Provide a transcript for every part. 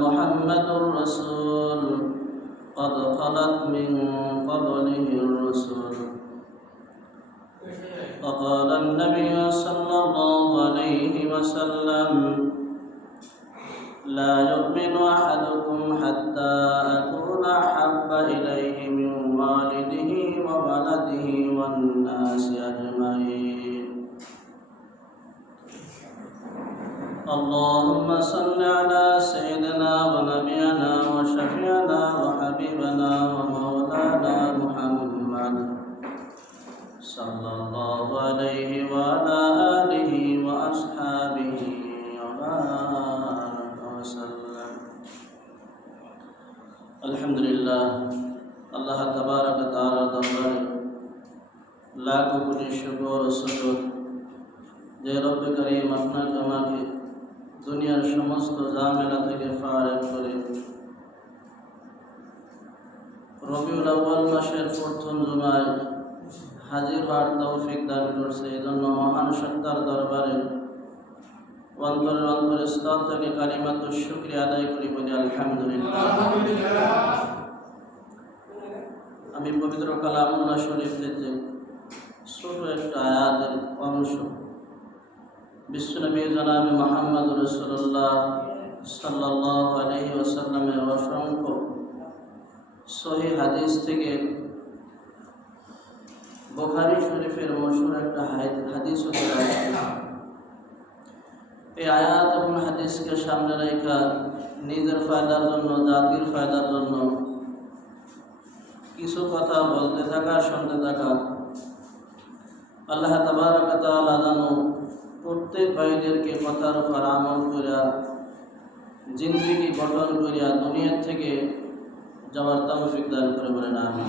محمد رسول قد خلت من قبله الرسل وقال النبي صلى الله عليه وسلم لا يؤمن أحدكم حتى أكون أحب إليه من والده وولده والناس أجمعين. اللهم صل على سيدنا ونبينا وشفيعنا وحبيبنا ومولانا محمد صلى الله عليه وعلى آله وأصحابه وبارك وسلم الحمد لله আল্লাহ তাবারক তাআলা দরবারে লাখ কোটি শুকর ও সুজুদ যে রব্বে করিম আপনাকে আমাকে দুনিয়ার সমস্ত ঝামেলা থেকে ফারেক করে। রবিউল আউ্বাল মাসের প্রথম জুমায় হাজির হওয়ার তৌফিক দান করছে। এই জন্য মহান সত্তার দরবারে অন্তরের অন্তরের স্তর থেকে কালিমাত শুক্রিয়া আদায় করি বলি, আলহামদুলিল্লাহ। আমি পবিত্র কালামুল্লাহ শরীফ থেকে ছোট একটা আয়াতের অংশ বিশ্বনবী জনাবি মোহাম্মদ রসুল্লাহ সাল্লাহ আলহি ওসাল্লামের অসংখ্য সহি হাদিস থেকে বোখারি শরীফের মশুর একটা হাদিস এই আয়াত এবং হাদিসকে সামনে রেখা নিজের ফায়দার জন্য, জাতির ফায়দার জন্য কিছু কথা বলতে থাকা, শুনতে থাকা। আল্লাহ তাআলা জানো প্রত্যেক ভাইদেরকে কথার উপর আমল করিয়া জিন্দিগি গঠন করিয়া দুনিয়ার থেকে যাওয়ার তৌফিক দান করে বলেন আমি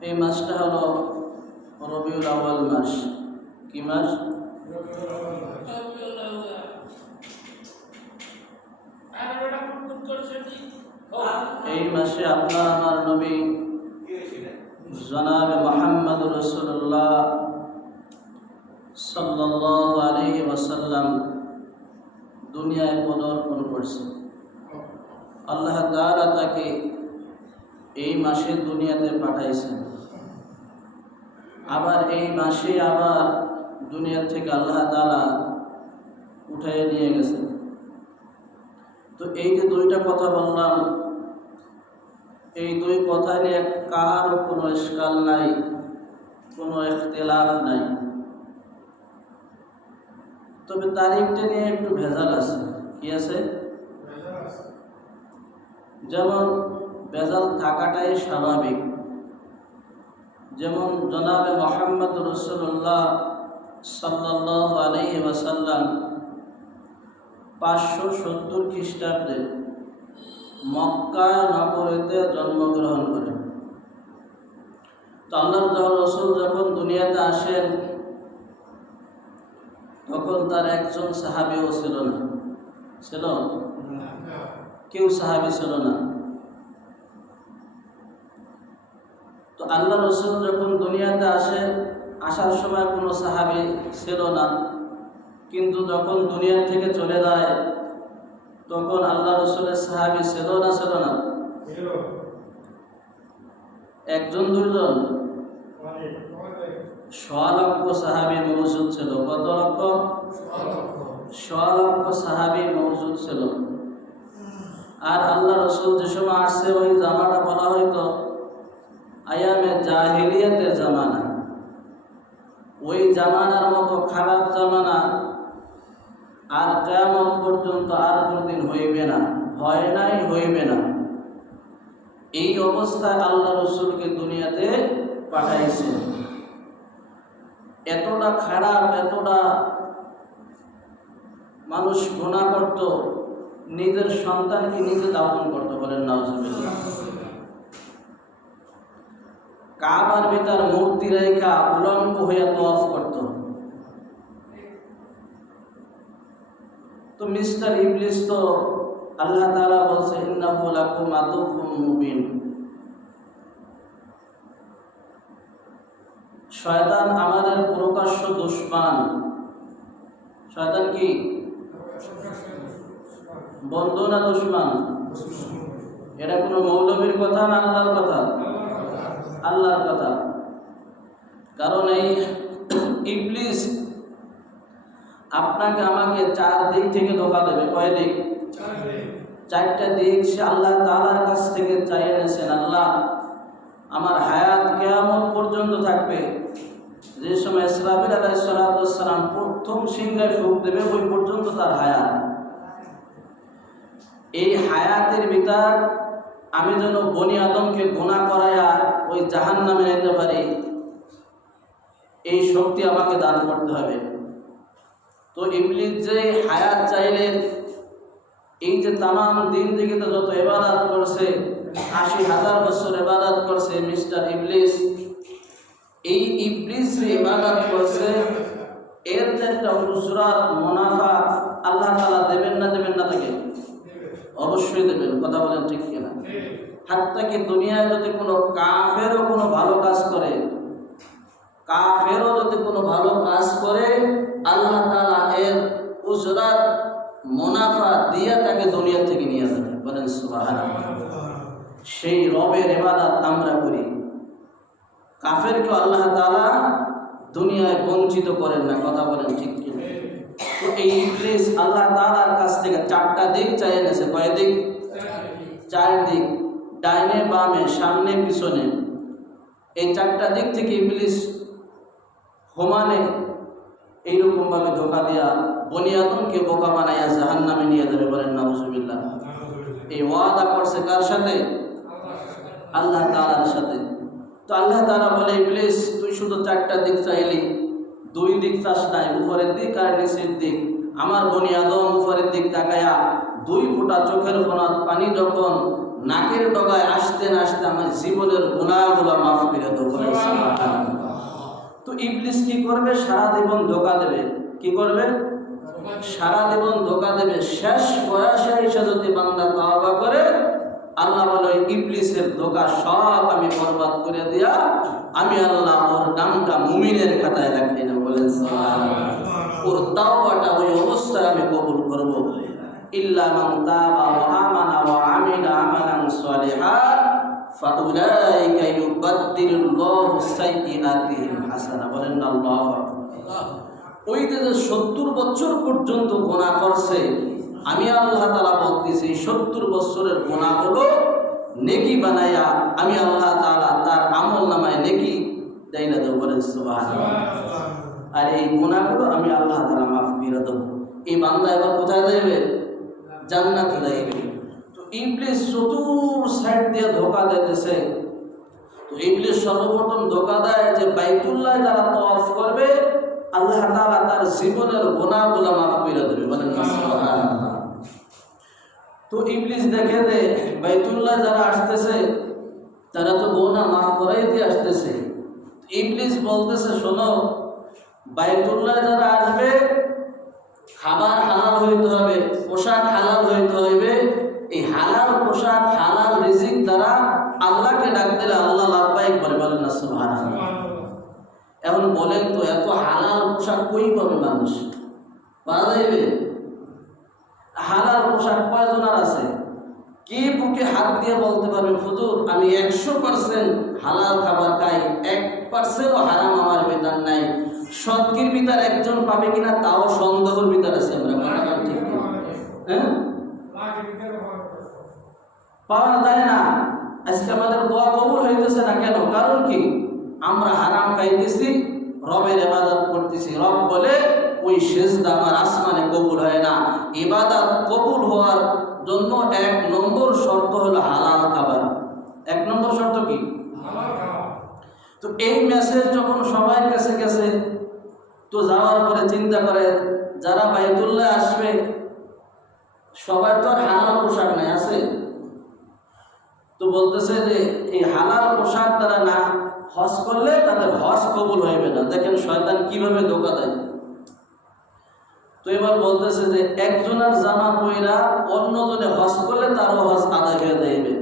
এই মাসটা হলো রবিউল আউয়াল মাস। কি মাস? এই মাসে আপনার আমার নবী জনাব মোহাম্মদ রসুল্লাহ সাল্লাহ আলহি ওসাল্লাম দুনিয়ায় পদার্পণ করছে আল্লাহ তাআলা তাকে এই মাসে দুনিয়াতে পাঠাইছেন। আবার এই মাসে আবার দুনিয়া থেকে আল্লাহ তাআলা উঠাই নিয়ে গেছেন। তো এই যে দুইটা কথা বললাম এই দুই কথা নিয়ে কারও কোনো স্কাল নাই, কোনো ইখতিলাফ নাই। তবে তারিখটা নিয়ে একটু ভেজাল আছে। কি আছে? যেমন ভেজাল থাকাটাই স্বাভাবিক। যেমন জনাবে মোহাম্মদ রসুল্লাহ সাল্লাহ আলহি ওয়াসাল্লাম পাঁচশো সত্তর খ্রিস্টাব্দে মক্কা নগরীতে জন্মগ্রহণ করেন। তো আল্লাহ রসুল যখন দুনিয়াতে আসেন, তখন তার একজন সাহাবিও ছিল না। ছিল? কেউ সাহাবি ছিল না। তো আল্লাহ রসুল যখন দুনিয়াতে আসে আসার সময় কোনো সাহাবি ছিল না। কিন্তু যখন দুনিয়া থেকে চলে যায় তখন আল্লাহ রসুলের সাহাবি ছিল না ছিল না? একজন দুজন ছ সাহাবি মৌজুদ ছিল। কত লক্ষ? ছ সাহাবি মৌজুদ ছিল। আর আল্লাহ রসুল যে সময় আসছে ওই জামাটা বলা হয়তো আয়ামে জাহিলিয়াতের জামানা। ওই জামানার মতো খারাপ জামানা আর কেয়ামত পর্যন্ত আর কোনদিন হইবে না, হয় নাই হইবে না। এই অবস্থায় আল্লাহ রসুলকে দুনিয়াতে পাঠাইছে এতটা খারাপ, এতটা মানুষ গোনা করত, নিজের সন্তানকে নিজে দাপন করতে বলেন নাউজুবিল্লাহ। কাবার ভিতর মূর্তি রেখা উলঙ্গ হইয়া তফ করত তো মিস্টার ইবলিস তো আল্লাহ তাআলা বলছে মুবিন। শয়তান আমাদের প্রকাশ্য দুশ্মন। শয়তান কি? বন্ধু না দুশ্মন। এটা কোনো মৌলবীর কথা না আল্লাহর কথা? আল্লাহর কথা। কারণ এই ইবলিস আপনাকে আমাকে চার দিক থেকে ধোকা দেবে। কয় দিক? চারটা দিক সে আল্লাহ তাআলার কাছ থেকে চাই এনেছেন আল্লাহ, আমার হায়াত কেয়ামত পর্যন্ত থাকবে। যে সময় ইসলামিল আলাইসালাম প্রথম সিংহায় ফুক দেবে, ওই পর্যন্ত তার হায়াত। এই হায়াতের ভিতর আমি যেন বনি আদমকে গোনা করাইয়া ওই জাহান নামে নিতে পারি, এই শক্তি আমাকে দান করতে হবে। তো ইবলিস যে হায়াত চাইলেন এই যে তামাম দিন থেকে তো যত এবাদাত করছে, আশি হাজার বছর এবাদাত করছে মিস্টার ইবলিস, এই ইবলিস যে ইবাদত করছে, এর যে একটা উসরাত মুনাফা আল্লাহ তাআলা দেবেন না দেবেন না তাকে? অবশ্যই দেবেন, কথা বলেন ঠিক কিনা? হাত্তা কি দুনিয়ায় যদি কোনো কাফেরও কোনো ভালো কাজ করে, কাফেরও যদি কোনো ভালো কাজ করে আল্লাহ তালা এর উজরাত মুনাফা দিয়ে তাকে দুনিয়া থেকে নিয়ে যাবে বলেন সেই রবের ইবাদত আমরা করি। কাফেরকে আল্লাহ তাআলা দুনিয়ায় বঞ্চিত করেন না, কথা বলেন ঠিক তো এই ইবলিস আল্লাহ তাআলার কাছ থেকে চারটা দিক চাই এনেছে। কয় দিক? চার দিক। ডাইনে, বামে, সামনে, পিছনে। এই চারটা দিক থেকে ইবলিস হোমানে এইরকমভাবে ধোকা দিয়া বনিয়াদমকে বোকা বানাইয়া জাহান নামে নিয়ে যাবে বলেন নাউজুবিল্লাহ। এই ওয়াদা করছে কার সাথে? আল্লাহ তাআলার সাথে। তো আল্লাহ তাআলা বলে ইবলিস তুই শুধু চারটা দিক চাইলি। দুই দিক চাস নাই উপরের দিক আর নিচের দিক। আমার বনি আদম উপরের দিক তাকায়া দুই ফোঁটা চোখের কোনা পানি যখন নাকের ডগায় আসতে না আসতে আমার জীবনের গুণাগুলা মাফ করে দেবো ইবলিস কি করবে? সারা জীবন ধোকা দেবে। কি করবে? সারা জীবন ধোকা দেবে। শেষ বয়সে এসে যদি বান্দা তওবা করে, আল্লাহ বলে ইবলিসের ধোকা সব আমি বরবাদ করে দিয়া, আমি আল্লাহ ওর নামটা মুমিনের খাতায় লেখাই না বলেন ওর তাওবাটা ওই অবস্থায় আমি কবুল করব। ইল্লা মান তাবা ওয়া হাসানা বলেন আল্লাহু ওই যে সত্তর বছর পর্যন্ত গোনা করছে, আমি আল্লাহ তালা বলতেছি সত্তর বছরের গোনাগুলো নেকি বানাইয়া আমি আল্লাহ তালা তার আমল নামায় নেকি দেয় না দেবো বলেন আর এই গুণাগুলো আমি আল্লাহ তালা মাফ করে দেবো। এই বান্দা এবার কোথায় যাইবে? জান্নাতে যাইবে। তো ইবলিস চতুর সাইড দিয়ে ধোকা দিতেছে। তো ইবলিস সর্বপ্রথম ধোকা দেয় যে বাইতুল্লাহ যারা তওয়াফ করবে, আল্লাহ তাআলা তার জীবনের গুনাহগুলো মাফ করে দেবে। সুবহানাল্লাহ। তো ইবলিস দেখে যে বাইতুল্লাহ যারা আসতেছে, তারা তো গোনা মাফ করাই দিয়ে আসতেছে। ইবলিস বলতেছে, শোনো, বাইতুল্লাহ যারা আসবে, খাবার হালাল হইতে হবে, পোশাক হালাল হইতে হইবে। এই হালাল পোশাক হালাল রিজিক দ্বারা আল্লাহকে ডাক দিলে আল্লাহ লাভবাহিক বলে বলেন না সুবহানাল্লাহ। এখন বলেন তো এত হালাল পোশাক কই পাবে মানুষ? পাওয়া যাইবে? হালাল পোশাক কয়জনের আছে? কে বুকে হাত দিয়ে বলতে পারবে হুজুর আমি একশো পার্সেন্ট হালাল খাবার খাই এক পার্সেন্টও হারাম আমার বেতন নাই। সৎকির ভিতর একজন পাবে কিনা তাও সন্দেহের ভিতর আছে আমরা ঠিক হ্যাঁ? পাওয়া যায় না? আজকে আমাদের দোয়া কবুল হইতেছে না কেন? কারণ কি? আমরা হারাম খাইতেছি রবের এবাদত করতেছি। রব বলে ওই সেজদা আমার আসমানে কবুল হয় না। ইবাদত কবুল হওয়ার জন্য এক নম্বর শর্ত হলো হালাল খাবার। এক নম্বর শর্ত কি? তো এই মেসেজ যখন সবার কাছে গেছে তো যাওয়ার পরে চিন্তা করে যারা বাইতুল্লাহ আসবে সবার তো আর হালাল পোশাক নাই আছে? তো বলতেছে যে এই হালাল পোশাক তারা না হজ করলে তাদের হজ কবুল হইবে না। দেখেন শয়তান কীভাবে ধোকা দেয়। তো এবার বলতেছে যে একজনের জামা পয়রা অন্যজনে হজ করলে তারও হজ আদায় হয়ে দেবে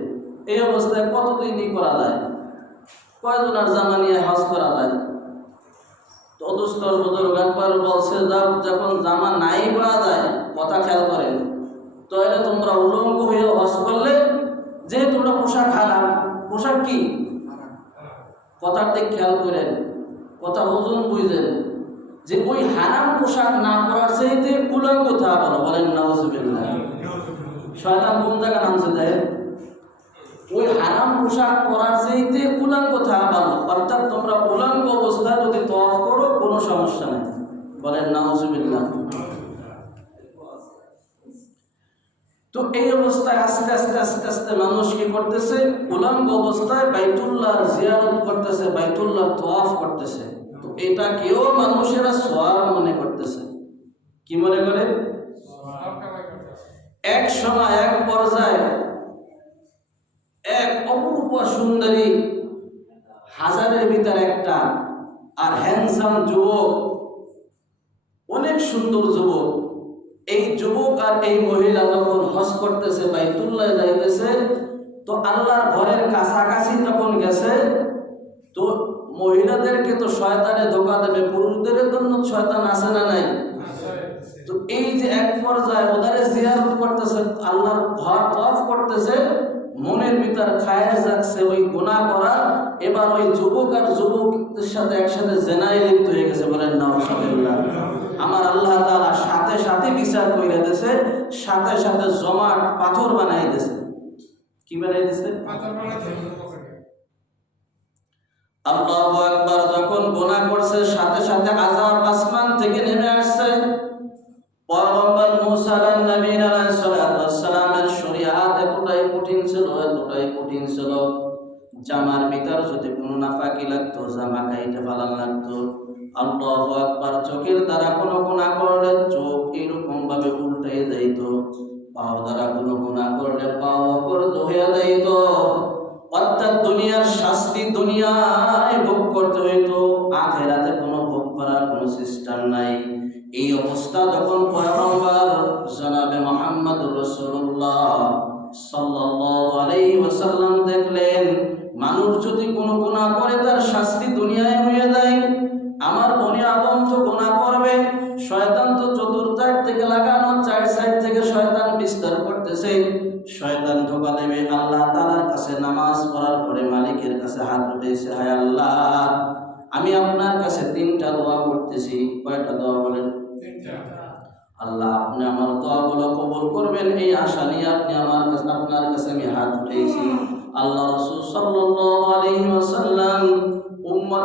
এই অবস্থায় কতদিনই করা যায়? কয়জনের জামা নিয়ে হজ করা যায়? তদুস্তর বদর ব্যাপার বলছে, যাও, যখন জামা নাই পাওয়া যায়, কথা খেয়াল করেন তাহলে তোমরা উলঙ্গ হয়ে হজ করলে যেহেতু ওটা পোশাক হারাম, পোশাক কি? কথার দিক খেয়াল করেন কথার ওজন বুঝলেন যে ওই হারাম পোশাক না পরার চাইতে কুলাঙ্গ থা বলো বলেন না শয়তান কোন জায়গা নামছে তাই ওই হারাম পোশাক পরার চাইতে উলাঙ্গ থাকা ভালো, অর্থাৎ তোমরা উলাঙ্গ অবস্থায় যদি তফ করো, কোনো সমস্যা নেই, বলেন না নওয়াজুবিল্লাহ তো এই অবস্থায় আস্তে আস্তে আস্তে আস্তে মানুষ কি করতেছে? উলঙ্গ অবস্থায় বাইতুল্লাহ জিয়ারত করতেছে, বাইতুল্লাহ তোয়াফ করতেছে। তো এটা কেউ মানুষেরা সোয়াব মনে করতেছে। কি মনে করে? এক সময় এক পর্যায়ে এক অপরূপ সুন্দরী হাজারের ভিতর একটা আর হ্যান্ডসাম যুবক, অনেক সুন্দর যুবক এই যুবক আর এই মহিলা যখন হজ করতেছে, বাইতুল্লাহ যাইতেছে, তো আল্লাহর ঘরের কাছাকাছি যখন গেছে, তো মহিলাদেরকে তো শয়তানে ধোকা দেবে পুরুষদের জন্য শয়তান আছে না নাই? তো এই যে এক পর্যায়ে ওদারে জিয়ারত করতেছে, আল্লাহর ঘর তফ করতেছে, মনের ভিতর খায়ের যাচ্ছে ওই গুনাহ করা। এবার ওই যুবক আর যুবকদের সাথে একসাথে জেনাই লিপ্ত হয়ে গেছে বলেন, নাউজুবিল্লাহ। আমার আল্লাহ তাআলা সাথে সাথে বিচার কইরা দিয়েছে সাথে সাথে জমাট পাথর বানাই দিয়েছে কি বানাই দিয়েছে আল্লাহু আকবার যখন গুনাহ করছে সাথে সাথে আযাব আসমান থেকে নেমে আসছে। পয়গম্বর মুসা আলাইহিস নবী আলাইহিস ওয়াসসালামের শরীয়ত এতটাই কঠিন ছিল এতটাই কঠিন ছিল। জামার ভিতর যদি কোনো নাফাকি লাগতো জামা কাইতে ফালান লাগতো। আল্লাহু আকবার চোখের দ্বারা কোনো গুনাহ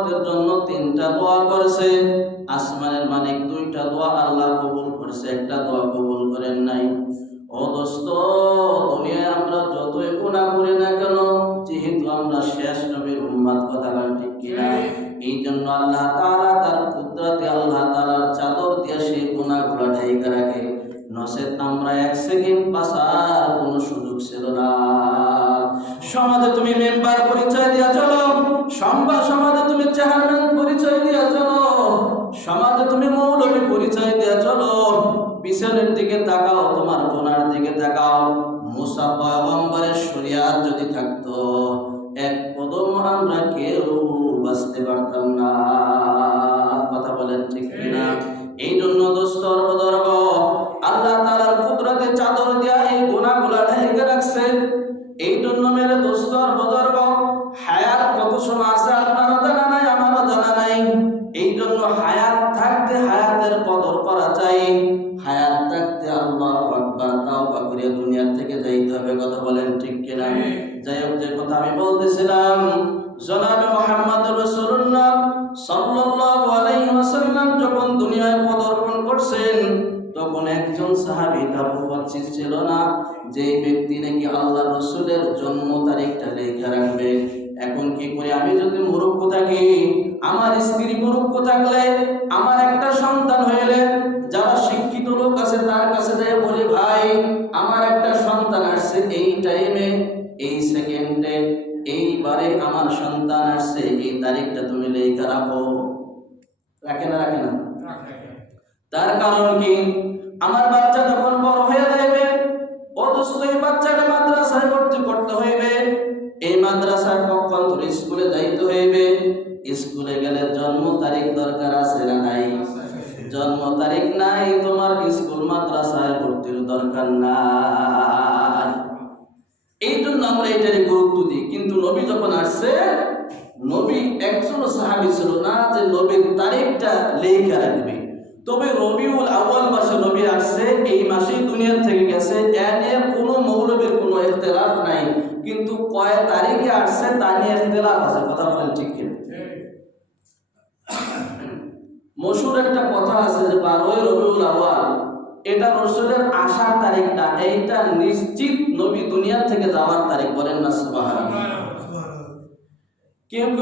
উম্মতের জন্য তিনটা দোয়া করেছে। আসমানের মালিক দুইটা দোয়া আল্লাহ কবুল করেছে একটা দোয়া কবুল করেন নাই। ও দোস্ত দুনিয়ায় আমরা যতই গুনাহ করি না কেন যেহেতু আমরা শেষ নবীর উম্মত কথা ঠিক কিনা? এই জন্য আল্লাহ তাআলা তার কুদরতে আল্লাহ তাআলার চাদর দিয়ে সেই গুনাহগুলো ঢাইকা রাখে। নসেত আমরা এক সেকেন্ড পাসার কোনো সুযোগ ছিল না। সমাজে তুমি মেম্বার পরিচয় দিয়া চলো। সম্বা সমাজে তুমি চেয়ারম্যান পরিচয় দিয়া চলো। সমাজে তুমি মৌলবী পরিচয় দিয়া চলো। পিছনের দিকে তাকাও, তোমার কোনার দিকে তাকাও। মুসা পয়গম্বরের যদি এক কদম আমরা কেউ বাঁচতে পারতাম না। কথা বলেন ঠিক এই জন্য দোস্তর বদর্গ আল্লাহ তাআলার কুদরতে চাদর দিয়া এই গুনাহগুলা ঢেকে রাখছে। এই জন্য মেরে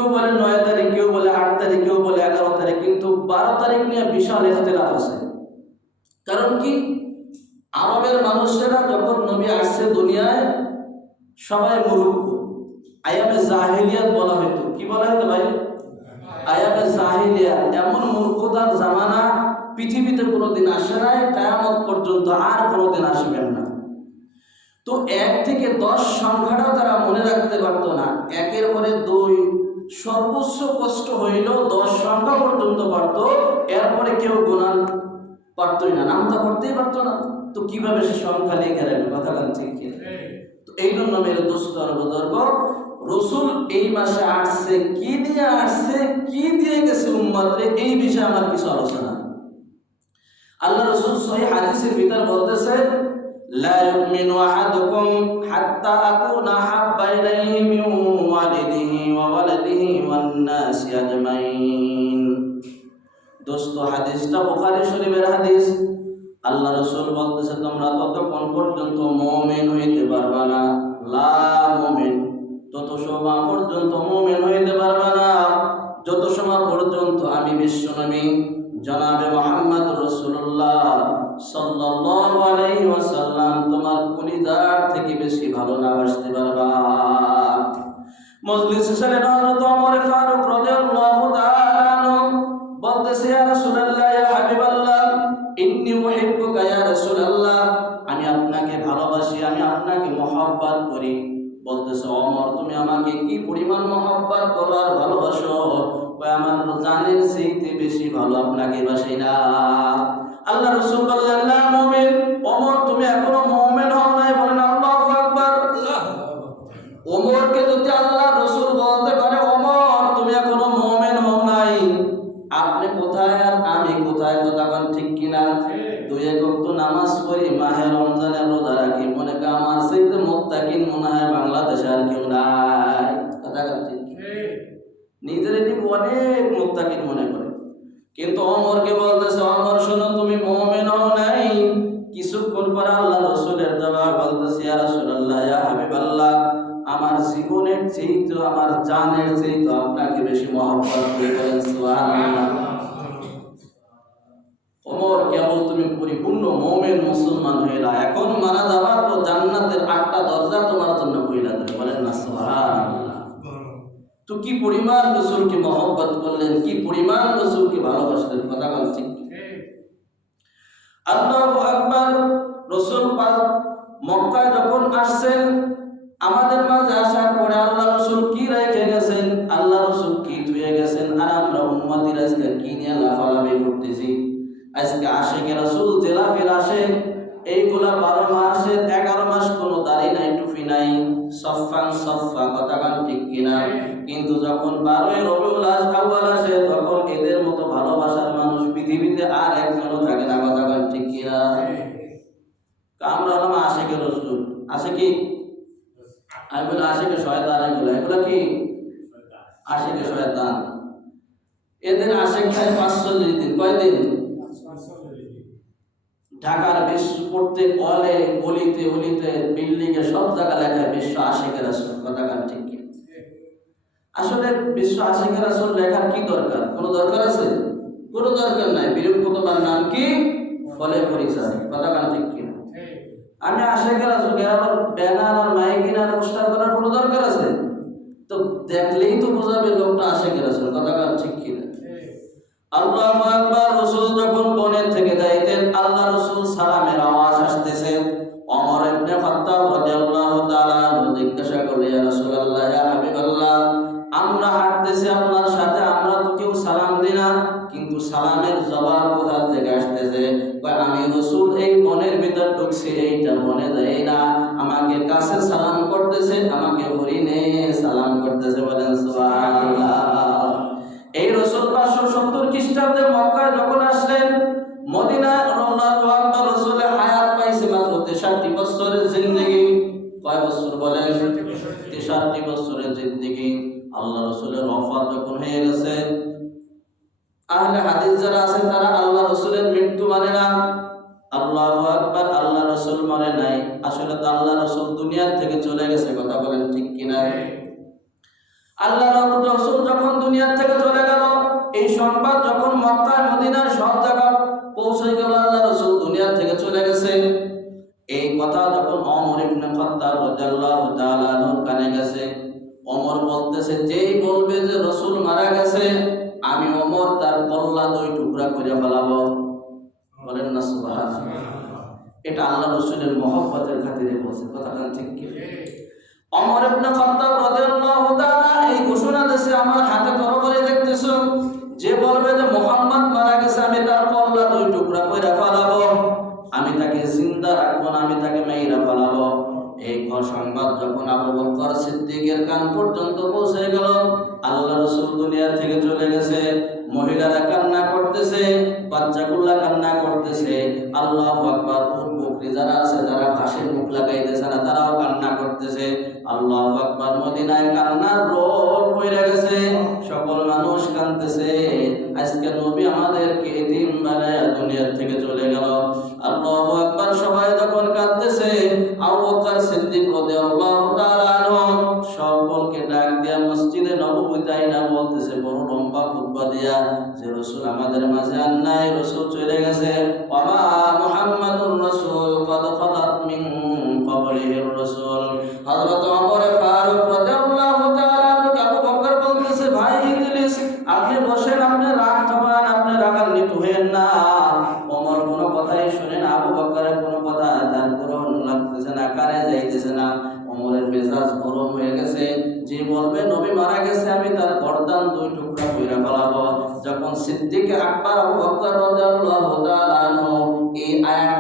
কেউ বলে নয় তারিখ, কেউ বলে আট তারিখ, কেউ বলে এগারো তারিখ, কিন্তু বারো তারিখ নিয়ে বিশাল ইখতিলাফ আছে। কারণ কি? আরবের মানুষেরা যখন নবী আসছে দুনিয়ায়, সবাই মুরুক্ষ আয়ামে জাহিলিয়াত বলা হইতো। কি বলা হইতো ভাই? আয়ামে জাহিলিয়াত। এমন মূর্খতার জামানা পৃথিবীতে কোনোদিন আসে নাই, কায়ামত পর্যন্ত আর কোনোদিন আসবেন না। তো এক থেকে দশ সংখ্যাটাও তারা মনে রাখতে পারতো না। একের পরে দুই সর্বোচ্চ কষ্ট হইলেও দশ সংখ্যা পর্যন্ত পারত এরপরে কেউ গোনান পারতই না নামটা পড়তেই পারতো না তো কিভাবে সে সংখ্যা লিখে রাখবে কথা কান ঠিক কি? তো এই জন্য মেরে দোস্ত আর বুজুর্গ রসুল এই মাসে আসছে কি দিয়ে আসছে কি দিয়ে গেছে উম্মাদরে এই বিষয়ে আমার কিছু আলোচনা আল্লাহ রসুল সহি হাদিসের ভিতর বলতেছে لا يؤمن أحدكم حتى أكون أحب إليه من والده وولده والناس أجمعين দোস্ত হাদিসটা বুখারী শরীফের হাদিস আল্লাহ রসুল বলতেছে তোমরা ততক্ষণ পর্যন্ত মুমিন হইতে পারবা না লা মুমিন তত সময় পর্যন্ত মুমিন হইতে পারবা না যত সময় পর্যন্ত আমি বিশ্বনবী জনাবে মোহাম্মদ রসুল্লাহ সাল্লাল্লাহু আলাইহি ওয়াসাল্লাম তোমার কলিজার থেকে বেশি ভালো না বাসতে পারবা মজলিস ছিলেন হযরত ওমর ফারুক রাদিয়াল্লাহু তাআলা আনহু বলতেছে, ইয়া রাসূলুল্লাহ, ইয়া হাবিবাল্লাহ, ইন্নী উহিব্বুকা, ইয়া রাসূলুল্লাহ, আমি আপনাকে ভালোবাসি, আমি আপনাকে মহব্বত করি। বলতেছে অমর তুমি আমাকে কি পরিমাণ মহব্বত করো আর ভালোবাসো? আমার জানের চাইতে বেশি ভালো আপনাকে বাসি না। আল্লাহ রসুল বললেন, না, মুমিন অমর তুমি এখনও মুমিন হও নাই, বলেন ওমরকে যদি আল্লাহ রসুল বলতে আল্লাহু আকবার, রসুল মক্কায় যখন আসছেন, আমাদের মাঝে আসার পরে আল্লাহ রসুল কি রেখে গেছেন? আল্লাহ রসুল কি ধুয়ে গেছেন? আর আমরা উম্মতির আজকে কি নিয়ে লাফালাফি করতেছি? আজকে আসে আশেকে রসুল জেলাফির আসে, এইগুলা বারো মাসের এগারো মাস কোনো দাড়ি নাই, টুপি নাই, সফান সফা, কথা ঠিক কিনা? কিন্তু যখন বারোই রবিউল আউয়াল আসে, তখন এদের মতো ভালোবাসার মানুষ পৃথিবীতে আর একজনও থাকে না, কথা গান ঠিক কিনা আমরা হলাম আশেকে রসুল। আসে কি? আমি বলি আশেকে শয়তান এগুলো এগুলো কি? আশেকে শয়তান। এদের আশেক খায় পাঁচচল্লিশ দিন, কয়দিন? ঢাকার বিশ্ব প্রত্যেক অলে, গলিতে, অলিতে বিল্ডিং এ সব জায়গা লেখা বিশ্ব আশিকের আসল কথা ঠিক আসলে বিশ্ব আশিকের আসল লেখার কি দরকার? কোনো দরকার আছে? কোনো দরকার নাই। বিরূপ তোমার নাম কি? ফলে পরিচয় কথা কান ঠিক কি না আমি আশিকের আসল আবার ব্যানার আর মাইকিন আর করার কোনো দরকার আছে? তো দেখলেই তো বোঝাবে লোকটা আশিকের আসল। কথা কান ঠিক কি না আল্লাহ আকবার রসুল যখন বনের থেকে যাইতেন, আল্লাহ রসুল সালামের আওয়াজ আসতেছে। অমর ইবনে রাদিয়াল্লাহু তাআলা জিজ্ঞাসা করলেন, ইয়া রাসূলুল্লাহ, ইয়া হাবিবাল্লাহ আমরা হাঁটতেছি আপনার সাথে, আমরা তো কেউ সালাম দিই না, কিন্তু সালামের জবাব কোথার থেকে আসতেছে? আমি রসুল, এই মনের ভিতর ঢুকছি, এইটা মনে দেয় না। আমাকে কাছে সালাম করতেছে, আমাকে হরিণে সালাম করতেছে বলেন এই রসুল পাঁচশো সত্তর খ্রিস্টাব্দে মক্কায় যখন আসলেন, মদিনায় রমনা রোহাম্বা রসুলের হায়াত পাইছে মাত্র তেষট্টি বছরের জিন্দগি। কয় বছর বলেন? তেষট্টি বছরের জিন্দগি। আল্লাহ রসুলের অফার যখন হয়ে গেছে, আহলে হাদিস যারা আছেন তারা আল্লাহ রসুলের মৃত্যু মানে না। আল্লাহ আকবার, আল্লাহ রসুল মানে নাই। আসলে তো আল্লাহ রসুল দুনিয়ার থেকে চলে গেছে, কথা বলেন ঠিক কিনা আল্লাহ রসুল যখন দুনিয়ার থেকে চলে গেল, এই সংবাদ যখন মক্কা মদিনার সব জায়গা পৌঁছে গেল, আল্লাহ রসুল দুনিয়ার থেকে চলে গেছে। এই কথা যখন অমর ইবনে খাত্তাব রাদিয়াল্লাহু তাআলা কানে গেছে অমর বলতেছে, যেই বলবে যে রসুল মারা গেছে, আমি অমর তার কল্লা দুই টুকরা করে ফেলাবো। বলেন না, সুবহানাল্লাহ। এটা আল্লাহ রসুলের মহব্বতের খাতিরে বলছে কথাটা ঠিক কি? অমর ইবনে খাত্তাব রাদিয়াল্লাহু এই ঘোষণা দিয়েছে, আমার হাতে তরবারি দেখতেছো, যে বলবে যে মোহাম্মদ মারা গেছে, আমি তার কল্লা দুই টুকরা কইরা ফেলাবো। আমি তাকে জিন্দা রাখব না, আমি তাকে মেইরা ফেলাবো। এই সংবাদ যখন আবু বকর সিদ্দিকের কান পর্যন্ত পৌঁছে গেল, আল্লাহ রসুল দুনিয়া থেকে চলে গেছে। মহিলারা কান্না করতেছে, বাচ্চাগুলা কান্না করতেছে। আল্লাহ আকবার বকরি যারা আছে, যারা ঘাসে মুখ লাগাইতেছে না, তারাও কান্না করতেছে। আল্লাহ আকবার, মদিনায় কান্নার রোল গেছে। সকল মানুষ আজকে নবী আমাদেরকে এতিম বানায় দুনিয়া থেকে চলে গেল। আল্লাহ আকবার, সবাই ভাই ইদ্রিস আপনি বসেন আপনি রাগ থামান আপনি রাগান্বিত হয়েন না। সিদ্দিক আকবর আবু বকর রাদিয়াল্লাহু তাআলা এই আয়াতটা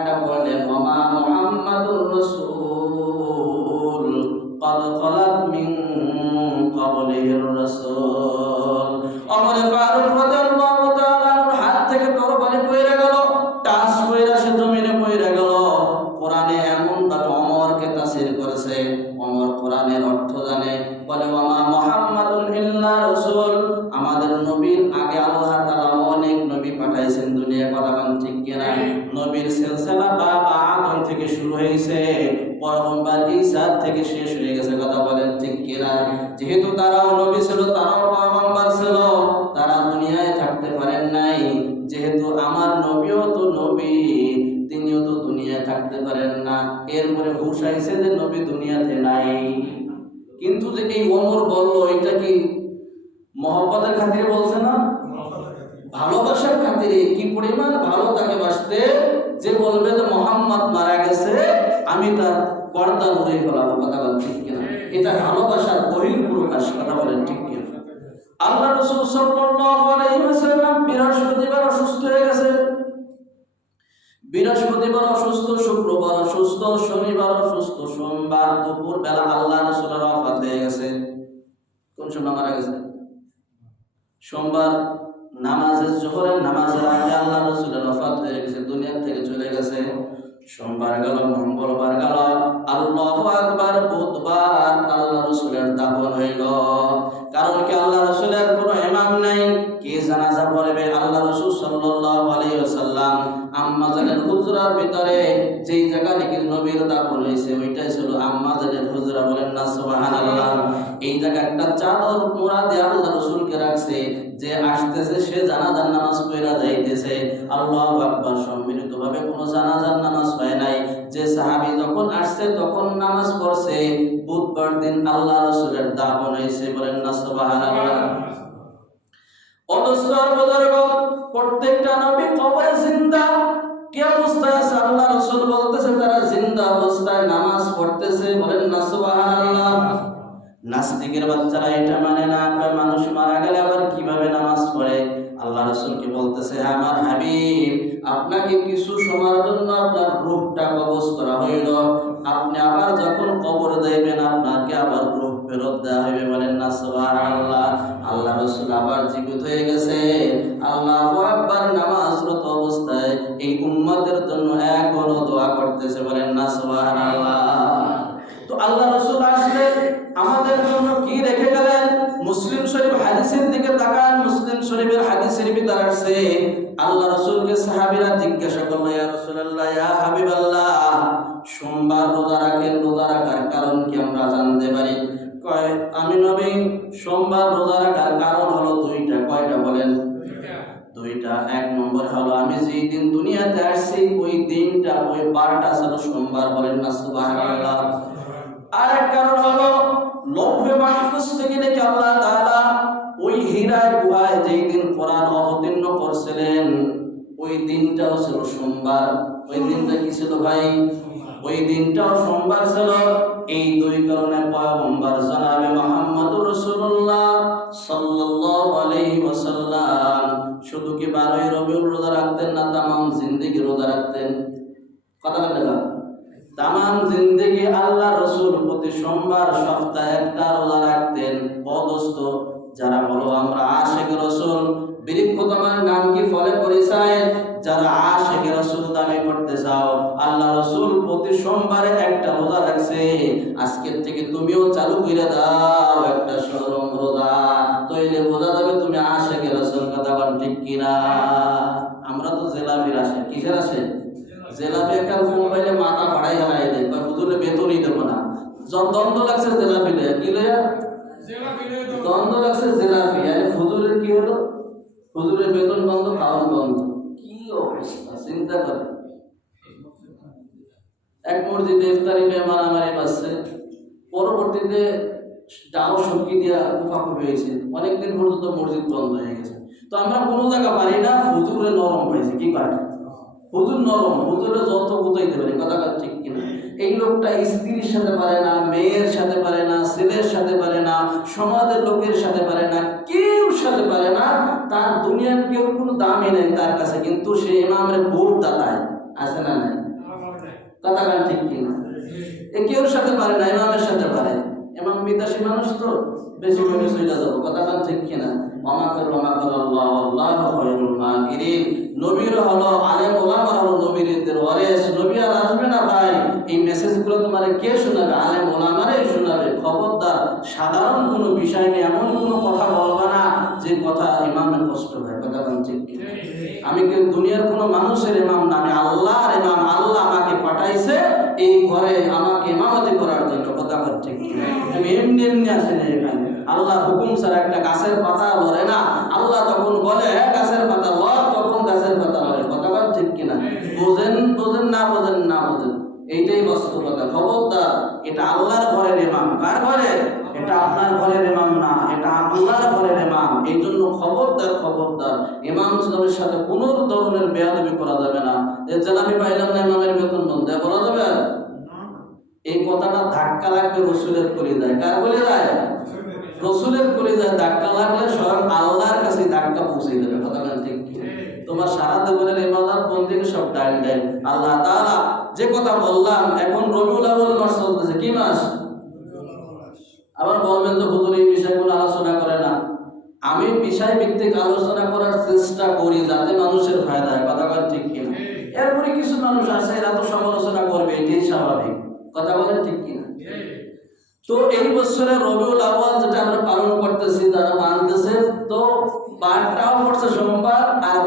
ভিতরে যেই জায়গা নাকি নবীর দাফন হয়েছে, ওইটাই ছিল আম্মাজানের হুজরা বলেন না, সুবহানাল্লাহ। এই জায়গা একটা চাদর মোড়া দিয়ে আল্লাহ রসুলকে রাখছে, যে আসতেছে সে জানাজার নামাজ পড়া যাইতেছে। আল্লাহ আকবার সম্মিলিত ভাবে কোনো জানাজার নামাজ হয় নাই। যে সাহাবি যখন আসছে, তখন নামাজ পড়ছে। বুধবার দিন আল্লাহ রসুলের দাফন হয়েছে বলেন না, সুবহানাল্লাহ। অদস্তর বুজুর্গ প্রত্যেকটা নবী কবরে জিন্দা। কি অবস্থায় আছে? আল্লাহ রসুল বলতেছে তারা জিন্দা অবস্থায় নামাজ পড়তেছে। বলেন না সুবহানাল্লাহ। নাস্তিকের বাচ্চারা এটা মানে না মানুষ মারা গেলে আবার কীভাবে নামাজ পড়ে? আল্লাহ রসুলকে বলতেছে "হ্যাঁ, আমার হাবিব আপনাকে কিছু সময়ের জন্য আপনার রূপটা কবজ করা হইল। আপনি আবার যখন কবর দেবেন আপনাকে আবার রূপ ফেরত দেওয়া হইবে। বলেন না সুবহানাল্লাহ। আল্লাহ রসুল আবার জীবিত হয়ে গেছে। আল্লাহ আকবার নামাজরত অবস্থায় এই উম্মতের জন্য এখনও দোয়া করতেছে বলেন না, সুবহানাল্লাহ। তো আল্লাহ রসুল আসলে আমাদের জন্য কি রেখে গেলেন? মুসলিম শরীফ হাদিসের দিকে তাকান, মুসলিম শরীফের হাদিসের ভিতর আসছে, আল্লাহ রসুলকে সাহাবীরা জিজ্ঞাসা করল, ইয়া ইয়া সোমবার রোজা রাখেন, রোজা রাখার কারণ কি আমরা জানতে পারি? কয়, আমি নবী, সোমবার রোজা রাখার কারণ এক নম্বর হলো আমি যেই দিন দুনিয়াতে আসছি ওই দিনটা ওই বারটা ছিল সোমবার বলেন না সুবহানাল্লাহ। আর এক কারণ হলো লৌহে মাহফুজ থেকে নাকি আল্লাহ তাআলা ওই হীরায় গুহায় যেই দিন কোরআন অবতীর্ণ করছিলেন ওই দিনটাও ছিল সোমবার। ওই দিনটা কি ছিল ভাই? ওই দিনটাও সোমবার ছিল। এই দুই কারণে পয়গম্বর জনাবে মুহাম্মদুর রাসূলুল্লাহ সাল্লাল্লাহু আলাইহি ওয়াসাল্লাম। শুধু কি বারোই রবিউল রোজা রাখতেন না তামাম জিন্দিগি রোজা রাখতেন? কথা বলতে তামাম জিন্দিগি আল্লাহ রসুল প্রতি সোমবার সপ্তাহে একটা রোজা রাখতেন। পদস্থ, যারা বলো আমরা আশেক রসুল বৃক্ষ নাম কি ফলে পরিচয়? যারা আশেক রসুল দামি করতে চাও, আল্লাহ রসুল প্রতি সোমবারে একটা রোজা রাখছে। আজকের থেকে তুমিও চালু করে দাও একটা সরম রোজা। তৈলে বোঝা যাবে তুমি আশেক রসুল কথা বল ঠিক কিনা। আমরা তো জেলাফির আসে। কিসের আসে? জেলাপি একটা মোবাইলে মাথা ভাড়াই হারাই দেয়। হুজুরে বেতনই দেবো না। দ্বন্দ্ব লাগছে জেলাপিলে কি লইয়া দ্বন্দ্ব লাগছে জেলাপি আরে হুজুরের কি হলো হুজুরের বেতন বন্ধ খাওয়ান বন্ধ কি অবস্থা চিন্তা করে মসজিদে ইফতারি নিয়ে মারামারি বাজছে পরবর্তীতে ডাও সবকি দিয়া কুফাকুফি হয়েছে। অনেকদিন পর্যন্ত মসজিদ বন্ধ হয়ে গেছে। তো আমরা কোনো জায়গা পারি না, হুজুরে নরম পাইছি, কি পারি হুজুর নরম, হুজুরে যত বুঝাইতে পারে, কথা ঠিক কিনা? এই লোকটা স্ত্রীর সাথে পারে না, মেয়ের সাথে পারে না, ছেলের সাথে পারে না, সমাজের লোকের সাথে পারে না, কেউ সাথে পারে না, তার দুনিয়ার কেউ কোনো দামই নেই তার কাছে। কিন্তু সে ইমামের খুব দাতায়, আছে না নাই? কথা ঠিক কিনা? কেউ সাথে পারে না, ইমামের সাথে পারে। ইমাম বিদেশি মানুষ তো বেশি করে চলে যাব কথা ঠিক কিনা? আল্লাহ আল্লাহ নবীর হলো আলেম হলো নবী আর আসবে না ভাই। এই মেসেজগুলো তোমার কে শোনাবে? আলেম ওলামারাই শোনাবে। খবরদার, সাধারণ কোনো বিষয় নিয়ে এমন কোনো কথা বলবা না যে কথা ইমামের কষ্ট হয়। কথা ঠিক কিনা? আমি কেউ দুনিয়ার কোনো মানুষের ইমাম না, আমি আল্লাহর ইমাম, আল্লাহ আমাকে পাঠাইছে এই ঘরে আমাকে ইমামতি করার জন্য, কথা ঠিক আমি এমনি এমনি আসি না এখানে। আল্লাহ হুকুম ছাড়া একটা গাছের পাতা লড়ে না। আল্লাহ তখন বলে গাছের পাতা লড়, তখন গাছের পাতা লড়ে। কথা ঠিক কিনা? বোঝেন বোঝেন, না বোঝেন না বোঝেন। এইটাই বাস্তবতা। খবরদার, এটা আল্লাহর ঘরের ইমাম। কার ঘরে? এটা আপনার ঘরের ইমাম না, এটা আল্লাহর ঘরের ইমাম। এই জন্য খবরদার খবরদার। ইমাম সাহেবের সাথে কোনো ধরনের বেয়াদবি করা যাবে না। যে জেলাপি পাইলাম না ইমামের বেতন বন্ধ, বলা যাবে? এই কথাটা ধাক্কা লাগবে রসুলের করে যায় কার বলে যায় রসুলের করে যায় ধাক্কা লাগলে স্বয়ং আল্লাহর কাছে ধাক্কা পৌঁছে যাবে কথাটা ঠিক কি? তোমার সারা জীবনের ইবাদত বন্দী সব ডাইল ডাইল আল্লাহ তাআলা যে কথা বললাম, এখন রবিউল আউয়াল মাস চলতেছে, কি মাস? আবার বলবেন তো হুজুর এই বিষয়গুলো আলোচনা করে না। আমি বিষয় ভিত্তিক আলোচনা করার চেষ্টা করি যাতে মানুষের ফায়দা হয়। কথা বলেন ঠিক কিনা? এরপরে কিছু মানুষ আছে এরা তো সমালোচনা করবে এটাই স্বাভাবিক। কথা বলেন ঠিক কিনা? তো এই বছরে রবিউল আউয়াল যেটা আমরা পালন করতেছি যারা মানতেছে তো বারটাও পড়ছে সোমবার আর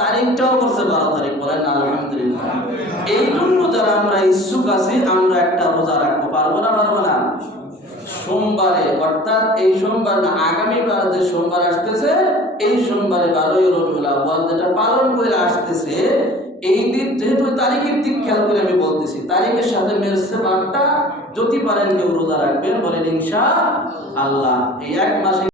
তারিখটাও পড়ছে বারো তারিখ। বলেন আলহামদুলিল্লাহ। এই জন্য যারা আমরা ইচ্ছুক আছি আমরা একটা রোজা রাখব। পারব না পারব না? সোমবারে, অর্থাৎ এই সোমবার না, আগামীবার যে সোমবার আসতেছে, এই সোমবারে বারোই রবিউল যেটা পালন করে আসতেছে, এই দিন যেহেতু তারিখের দিক খেয়াল করে আমি বলতেছি, তারিখের সাথে মেরছে বারটা যদি পারেন কেউ রোজা রাখবেন, বলেন ইনশা আল্লাহ। এই এক মাসে